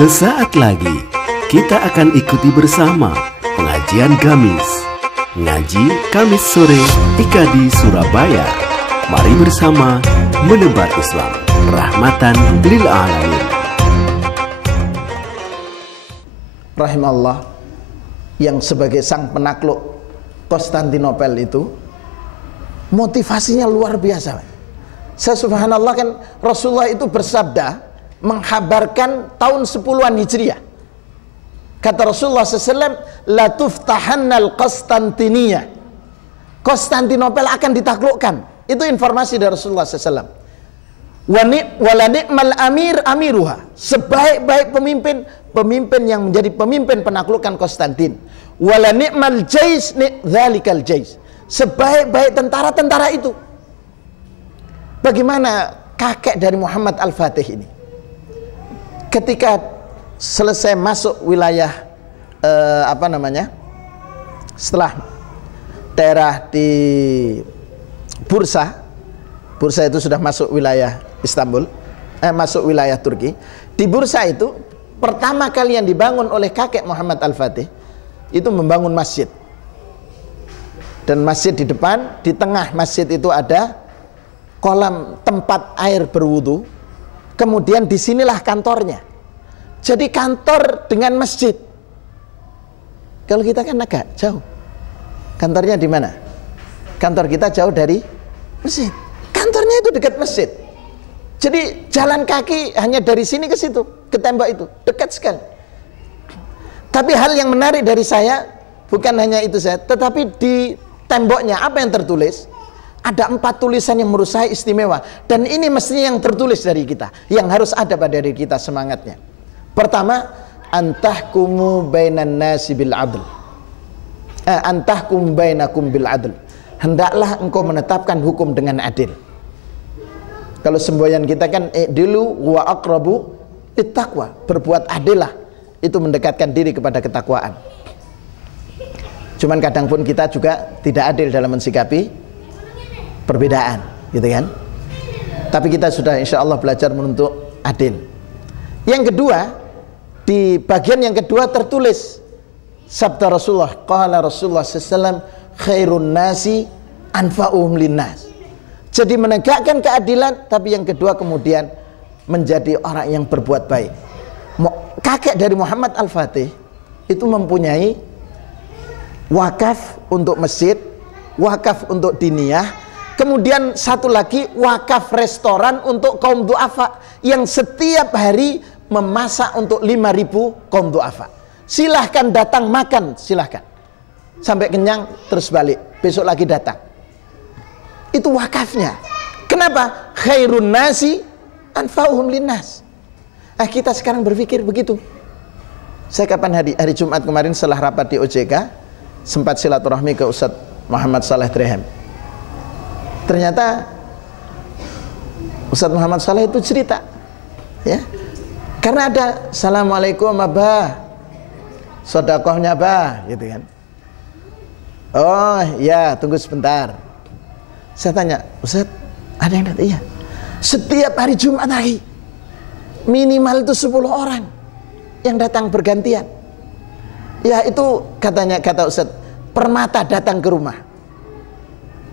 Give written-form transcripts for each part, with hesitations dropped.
Sesaat lagi kita akan ikuti bersama pengajian Gamis. Ngaji Kamis sore di Surabaya. Mari bersama menebar Islam, rahmatan lil alamin. Rahimallah yang sebagai sang penakluk Konstantinopel itu motivasinya luar biasa. Subhanallah, kan Rasulullah itu bersabda menghabarkan tahun 10-an Hijriah. Kata Rasulullah SAW, la tuftahannal Konstantiniyah, Konstantinopel akan ditaklukkan. Itu informasi dari Rasulullah SAW. Wala ni'mal amir amiruha, sebaik-baik pemimpin, pemimpin yang menjadi pemimpin penaklukan Konstantin. Wala ni'mal jais dzalikal jais, sebaik-baik tentara-tentara itu. Bagaimana kakek dari Muhammad Al-Fatih ini ketika selesai masuk wilayah setelah daerah di Bursa itu sudah masuk wilayah Istanbul, masuk wilayah Turki. Di Bursa itu pertama kali yang dibangun oleh kakek Muhammad Al-Fatih itu membangun masjid. Dan masjid di depan, di tengah masjid itu ada kolam tempat air berwudu. Kemudian disinilah kantornya. Jadi kantor dengan masjid. Kalau kita kan agak jauh. Kantornya di mana? Kantor kita jauh dari masjid. Kantornya itu dekat masjid. Jadi jalan kaki hanya dari sini ke situ, ke tembok itu, dekat sekali. Tapi hal yang menarik dari saya bukan hanya itu saja, tetapi di temboknya apa yang tertulis? Ada 4 tulisan yang menurut saya istimewa. Dan ini mestinya yang tertulis dari kita, yang harus ada pada diri kita semangatnya. Pertama, antahkumu bainan nasi bil adl. Antahkum bainakum bil adl. Hendaklah engkau menetapkan hukum dengan adil. Kalau semboyan kita kan dulu wa aqrabu ittaqwa, berbuat adillah, itu mendekatkan diri kepada ketakwaan. Cuman kadang pun kita juga tidak adil dalam mensikapi perbedaan, gitu kan? Tapi kita sudah insya Allah belajar menuntut adil. Yang kedua, di bagian yang kedua tertulis sabda Rasulullah, qala Rasulullah SAW, khairun nasi anfa'uhum linnas. Jadi menegakkan keadilan, tapi yang kedua kemudian menjadi orang yang berbuat baik. Kakek dari Muhammad Al-Fatih itu mempunyai wakaf untuk masjid, wakaf untuk diniyah. Kemudian satu lagi wakaf restoran untuk kaum du'afa yang setiap hari memasak untuk 5.000 kaum du'afa. Silahkan datang makan, silahkan sampai kenyang terus balik, besok lagi datang. Itu wakafnya. Kenapa? Khairun nasi anfa'uhum linnas. Kita sekarang berpikir begitu. Saya kapan hari Jumat kemarin setelah rapat di OJK sempat silaturahmi ke Ustadz Muhammad Saleh Drehem. Ternyata Ustadz Muhammad Saleh itu cerita, ya, karena ada assalamualaikum abah, sodakohnya abah, gitu kan. Oh ya, tunggu sebentar. Saya tanya, Ustadz ada yang datang? Iya. Setiap hari Jumat lagi minimal itu 10 orang yang datang bergantian. Ya itu kata Ustadz, permata datang ke rumah.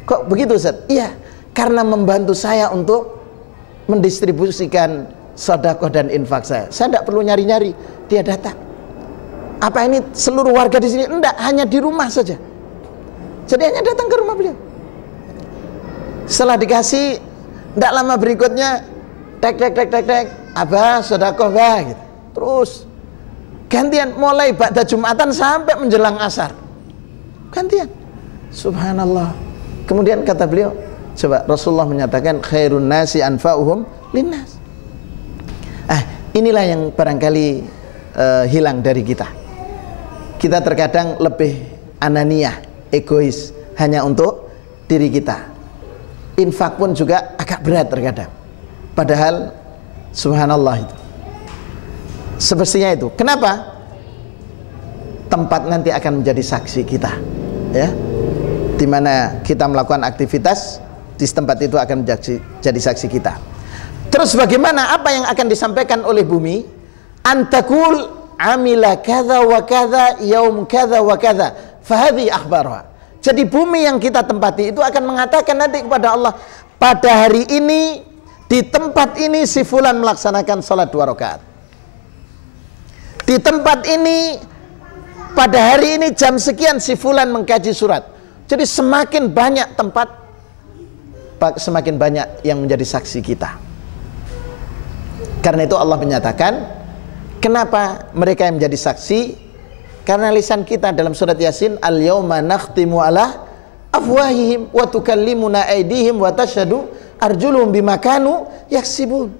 Kok begitu Ustaz? Iya, karena membantu saya untuk mendistribusikan sedekah dan infak saya. Saya tidak perlu nyari-nyari, dia datang. Apa ini seluruh warga di sini? Enggak, hanya di rumah saja. Jadi hanya datang ke rumah beliau. Setelah dikasih, tidak lama berikutnya, tek, abah, sedekah bah, gitu. Terus gantian mulai ba'da Jumatan sampai menjelang asar. Gantian. Subhanallah. Kemudian kata beliau, coba Rasulullah menyatakan khairun nasi anfa'uhum linnas. Inilah yang barangkali hilang dari kita. Kita terkadang lebih ananiyah, egois, hanya untuk diri kita. Infak pun juga agak berat terkadang. Padahal subhanallah itu semestinya itu. Kenapa? Tempat nanti akan menjadi saksi kita, ya. Di mana kita melakukan aktivitas, di tempat itu akan jadi saksi kita. Terus bagaimana, apa yang akan disampaikan oleh bumi? antakul amila kadza wa kadza yaum kadza wa kadza fahadhi akhbaruha. Jadi bumi yang kita tempati itu akan mengatakan nanti kepada Allah, pada hari ini di tempat ini si fulan melaksanakan salat 2 rakaat. Di tempat ini pada hari ini jam sekian si fulan mengkaji surat. Jadi semakin banyak tempat, semakin banyak yang menjadi saksi kita. Karena itu Allah menyatakan, kenapa mereka yang menjadi saksi? Karena lisan kita dalam surat Yasin, al-yauma nakhtimu ala afwahihim wa tukallimuna aydihim wa tashhadu arjuluhum bima kanu yaksibun.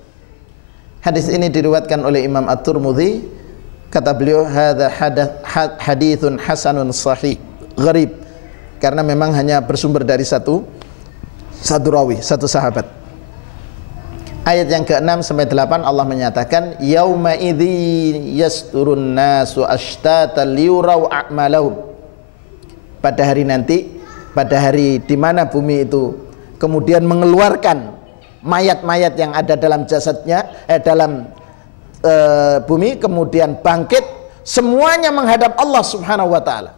Hadis ini diriwayatkan oleh Imam At-Tirmidzi. Kata beliau, hadza haditsun hasanun sahih gharib, karena memang hanya bersumber dari satu rawi, satu sahabat. Ayat yang ke-6 sampai 8 Allah menyatakan, yauma idzi yasturun nasu ashtatan liyurau a'malahum. Pada hari nanti, pada hari di mana bumi itu kemudian mengeluarkan mayat-mayat yang ada dalam jasadnya, dalam bumi, kemudian bangkit, semuanya menghadap Allah Subhanahu wa taala.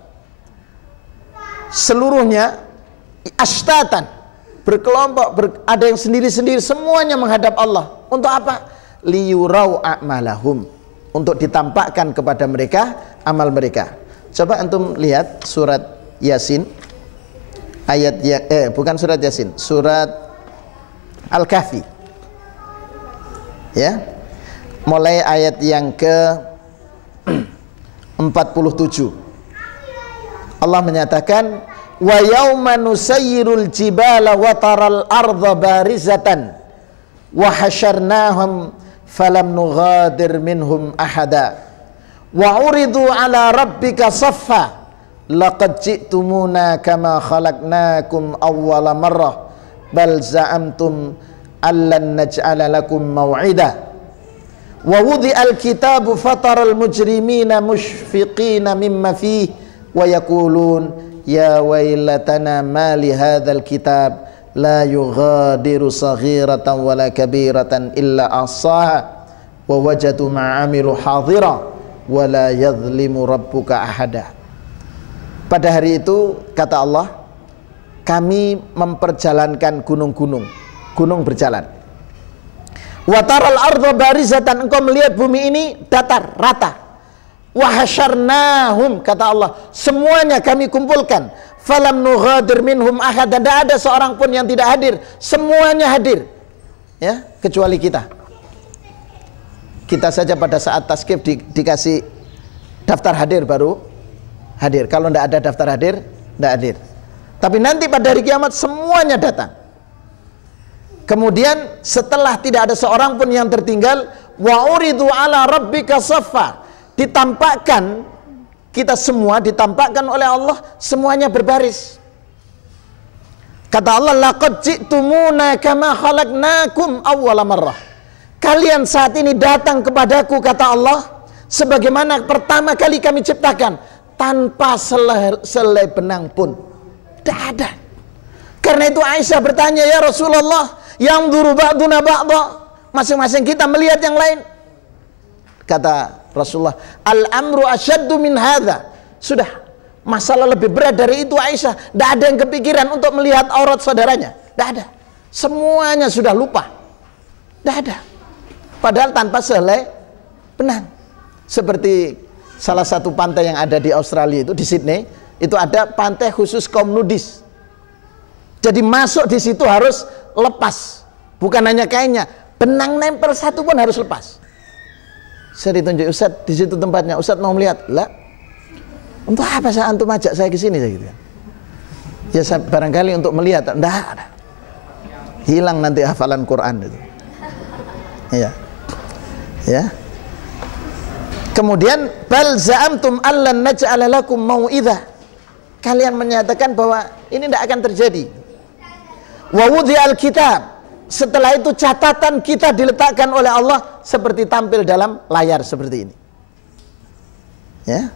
Seluruhnya ashtatan, berkelompok, ada yang sendiri-sendiri, semuanya menghadap Allah. Untuk apa? Liyurau a'malahum, untuk ditampakkan kepada mereka amal mereka. Coba antum lihat surat Yasin ayat bukan surat Yasin, surat Al-Kahfi. Ya. Mulai ayat yang ke 47. Allah menyatakan, wa yauma nusayyirul jibala wa taral arda barizatan wa hasyarnahum falam nughadir minhum ahada wa uridu ala rabbika saffa laqad ji'tumuna kama khalaqnakum awwala marrah bal za'amtum allan naj'ala lakum maw'ida wa wudi'al kitabu fataral mujrimina mushfiqina mimma fihi wa yaqulun ya wailatana ma li hadzal kitab la yughadiru saghiratan wala kabiratan illa ahsaha wa wajadu ma amilu hadira wa la yadhlimu rabbuka ahada. Pada hari itu kata Allah, kami memperjalankan gunung-gunung, gunung berjalan. Wa taral arda barizatan, engkau melihat bumi ini datar, rata. Wa hasyarnahum, kata Allah, semuanya kami kumpulkan. Falam nughadir minhum ahad, tidak ada seorang pun yang tidak hadir, semuanya hadir. Ya, kecuali kita. Kita saja pada saat taskib dikasih daftar hadir baru hadir. Kalau tidak ada daftar hadir, tidak hadir. Tapi nanti pada hari kiamat semuanya datang. Kemudian setelah tidak ada seorang pun yang tertinggal, wa uridu ala rabbika saffa, ditampakkan, kita semua ditampakkan oleh Allah, semuanya berbaris. Kata Allah, laqad ji'tumuna kama khalaqnakum awwala marrah. Kalian saat ini datang kepadaku, kata Allah, sebagaimana pertama kali kami ciptakan, tanpa selai benang pun. Tidak ada. Karena itu Aisyah bertanya, ya Rasulullah, yang duru ba'duna ba'dha, masing-masing kita melihat yang lain. Kata Rasulullah, al-amru asyaddu min hadza. Sudah, masalah lebih berat dari itu Aisyah. Tidak ada yang kepikiran untuk melihat aurat saudaranya. Tidak ada. Semuanya sudah lupa. Tidak ada. Padahal tanpa selai benang. Seperti salah satu pantai yang ada di Australia itu, di Sydney, itu ada pantai khusus kaum nudis. Jadi masuk di situ harus lepas. Bukan hanya kainnya, benang nempel satu pun harus lepas. Saya ditunjuk, Ustaz, di situ tempatnya. Ustaz mau melihat. Lah, untuk apa saya antum ajak saya ke sini, saya gitu. Ya saya, barangkali untuk melihat. Enggak. Hilang nanti hafalan Quran itu. Iya. Ya. Kemudian bal za'amtum allan naj'ala lakum mau'idha. Kalian menyatakan bahwa ini tidak akan terjadi. Wa wudi'al kitab. Setelah itu catatan kita diletakkan oleh Allah seperti tampil dalam layar seperti ini. Ya.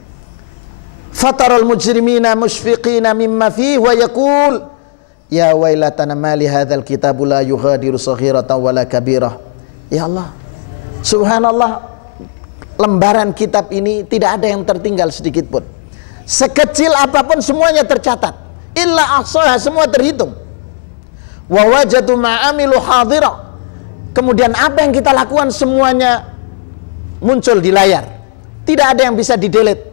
Fataral mujrimina mushfiqina mimma fihi wa yaqul ya wailatana ma li hadzal kitabu la yughadiru saghiratan wala kabirah. Ya Allah. Subhanallah. lembaran kitab ini tidak ada yang tertinggal sedikit pun. Sekecil apapun semuanya tercatat. Illa ahsaha, semua terhitung. Wa wajadu ma'amilu hadira. Kemudian apa yang kita lakukan semuanya muncul di layar. Tidak ada yang bisa di-delete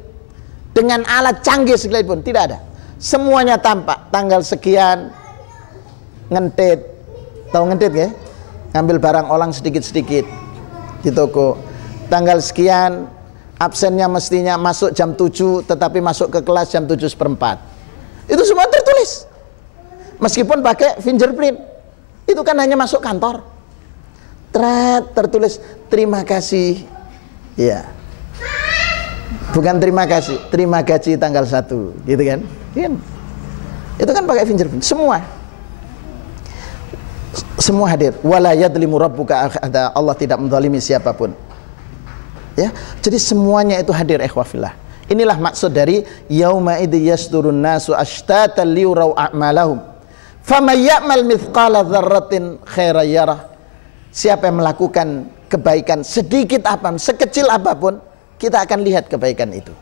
dengan alat canggih sekalipun, tidak ada. Semuanya tampak. Tanggal sekian ngentit. Tahu ngentit ya? Ngambil barang orang sedikit-sedikit di toko. Tanggal sekian absennya mestinya masuk jam 7 tetapi masuk ke kelas jam 7:04. Itu semua tertulis. Meskipun pakai fingerprint. Itu kan hanya masuk kantor. Tertulis terima kasih. Ya. Bukan terima kasih, terima gaji tanggal 1, gitu kan? Itu kan pakai fingerprint. Semua hadir. Wala yadlimu rabbuka ahada. Allah tidak menzalimi siapapun. Ya, jadi semuanya itu hadir, ikhwafillah. Inilah maksud dari yauma idzi yasdurun nasu ashtatan liyurau a'malahum. Faman ya'mal mithqala dzarratin khairan yarah. Siapa yang melakukan kebaikan sedikit apapun, sekecil apapun, kita akan lihat kebaikan itu.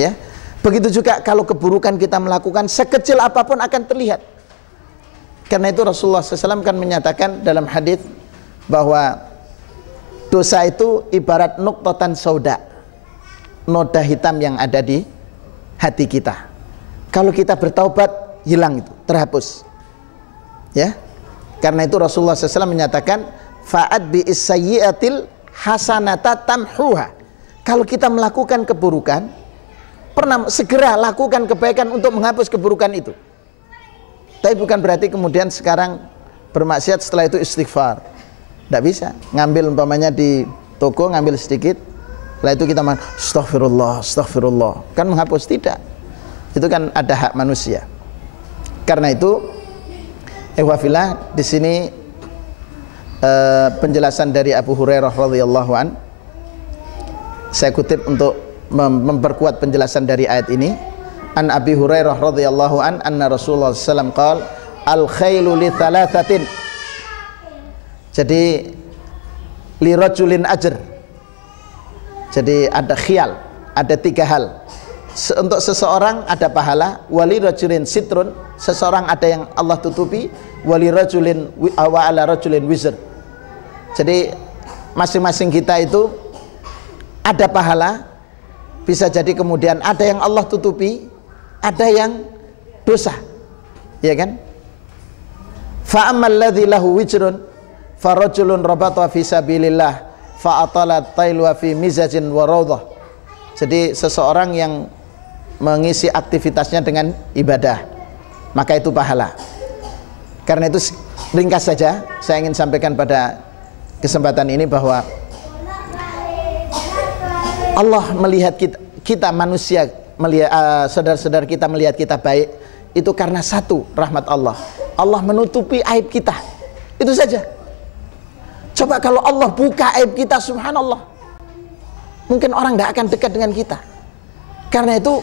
Ya. Begitu juga kalau keburukan kita melakukan sekecil apapun akan terlihat. Karena itu Rasulullah SAW kan menyatakan dalam hadis bahwa dosa itu ibarat nuqtatan sauda, noda hitam yang ada di hati kita. Kalau kita bertaubat, hilang itu, terhapus. Ya, karena itu Rasulullah SAW menyatakan fa'ad bi'is sayyi'atil hasanata tamhuha. Kalau kita melakukan keburukan, segera lakukan kebaikan untuk menghapus keburukan itu. Tapi bukan berarti kemudian sekarang bermaksiat setelah itu istighfar. Tidak bisa. Ngambil umpamanya di toko, ngambil sedikit, setelah itu kita astaghfirullah, astaghfirullah. Kan menghapus, tidak. Itu kan ada hak manusia. Karena itu, ikhwafillah, di sini penjelasan dari Abu Hurairah radhiyallahu an. Saya kutip untuk memperkuat penjelasan dari ayat ini. An Abi Hurairah radhiyallahu an anna Rasulullah sallallahu alaihi wasallam qala al khailu li thalathatin. Jadi li rajulin ajr. Jadi ada khiyal, ada 3 hal. Untuk seseorang ada pahala, wali rajulin sitrun, seseorang ada yang Allah tutupi, wali rajulin wa ala rajulin wizr. Jadi masing-masing kita itu ada pahala, bisa jadi kemudian ada yang Allah tutupi, ada yang dosa, ya kan? Fa ammal ladzi lahu wijrun farajulun rabata fi sabilillah fa atala tailu fi mizajin wa rawdah. Jadi seseorang yang mengisi aktivitasnya dengan ibadah, maka itu pahala. Karena itu ringkas saja saya ingin sampaikan pada kesempatan ini bahwa Allah melihat kita manusia, melihat saudara-saudara kita melihat kita baik itu karena satu, rahmat Allah. Allah menutupi aib kita. Itu saja. Coba kalau Allah buka aib kita, subhanallah, mungkin orang tidak akan dekat dengan kita. Karena itu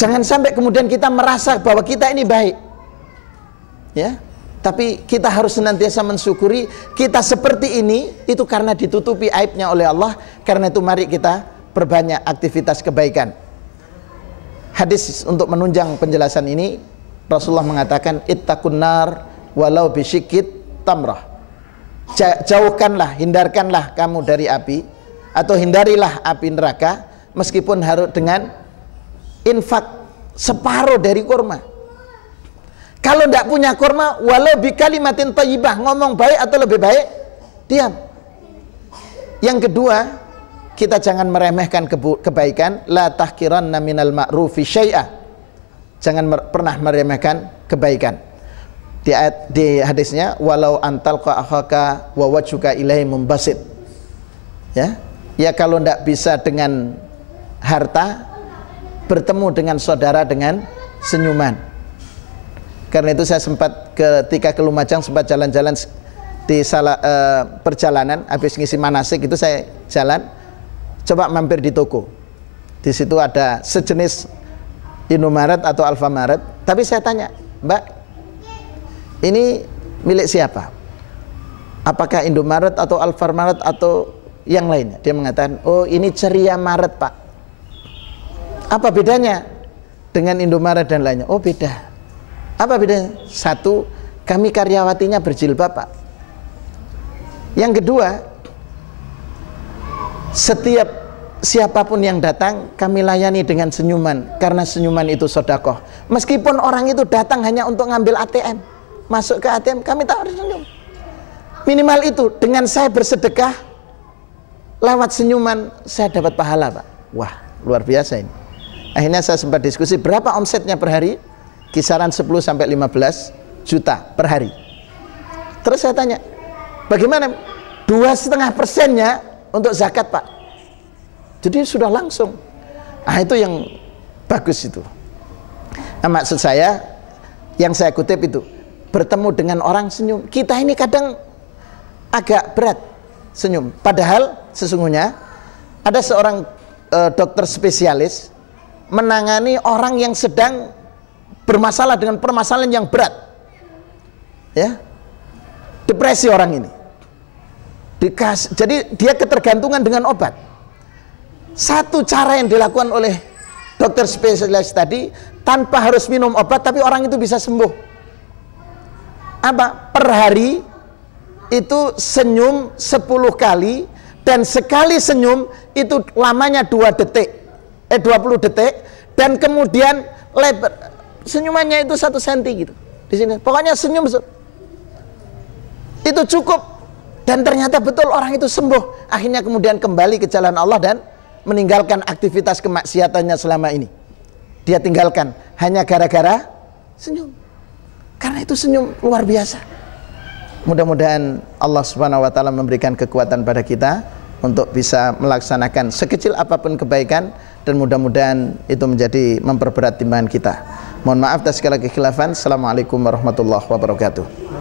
jangan sampai kemudian kita merasa bahwa kita ini baik. Ya. Tapi kita harus senantiasa mensyukuri kita seperti ini itu karena ditutupi aibnya oleh Allah. Karena itu mari kita perbanyak aktivitas kebaikan. Hadis untuk menunjang penjelasan ini, Rasulullah mengatakan ittaqun nar walau bisyikit tamrah. Jauhkanlah, hindarkanlah kamu dari api, atau hindarilah api neraka meskipun harus dengan infak separuh dari kurma. Kalau tidak punya kurma, walau bi kalimatin thayyibah, ngomong baik atau lebih baik diam. Yang kedua, kita jangan meremehkan kebaikan. La tahkiranna minal ma'rufi syai'ah. Jangan pernah meremehkan kebaikan. Di hadisnya, walau antalqa akhaka wa wajhuka ilaihi mumbasid. Ya kalau tidak bisa dengan harta, bertemu dengan saudara dengan senyuman. Karena itu saya sempat ketika ke Lumajang sempat jalan-jalan di perjalanan, habis ngisi manasik itu saya jalan, coba mampir di toko. Di situ ada sejenis Indomaret atau Alfamaret, tapi saya tanya, Mbak, ini milik siapa? Apakah Indomaret atau Alfamaret atau yang lainnya. Dia mengatakan, oh ini ceria Maret Pak. Apa bedanya dengan Indomaret dan lainnya? Oh beda. Apa bedanya? Satu, kami karyawatinya berjilbab Pak. Yang kedua, setiap siapapun yang datang kami layani dengan senyuman, karena senyuman itu sedekah. Meskipun orang itu datang hanya untuk ngambil ATM, masuk ke ATM kami tak harus senyum. Minimal itu, dengan saya bersedekah lewat senyuman saya dapat pahala Pak. Wah luar biasa ini. Akhirnya saya sempat diskusi berapa omsetnya per hari, kisaran 10 sampai 15 juta per hari. Terus saya tanya, bagaimana? 2,5%-nya untuk zakat Pak. Jadi sudah langsung. Ah itu yang bagus itu. Nah, maksud saya yang saya kutip itu, bertemu dengan orang senyum. Kita ini kadang agak berat senyum. Padahal sesungguhnya ada seorang dokter spesialis menangani orang yang sedang bermasalah dengan permasalahan yang berat, ya, depresi orang ini. Jadi dia ketergantungan dengan obat. Satu cara yang dilakukan oleh dokter spesialis tadi, tanpa harus minum obat, tapi orang itu bisa sembuh. Apa? Per hari itu senyum 10 kali, dan sekali senyum itu lamanya 20 detik, dan kemudian lebar senyumannya itu 1 cm gitu di sini. Pokoknya senyum itu cukup, dan ternyata betul orang itu sembuh. Akhirnya kemudian kembali ke jalan Allah dan meninggalkan aktivitas kemaksiatannya selama ini. Dia tinggalkan hanya gara-gara senyum. Karena itu senyum luar biasa. Mudah-mudahan Allah Subhanahu wa taala memberikan kekuatan pada kita untuk bisa melaksanakan sekecil apapun kebaikan, dan mudah-mudahan itu menjadi memperberat timbangan kita. Mohon maaf atas segala kekhilafan. Assalamualaikum warahmatullahi wabarakatuh.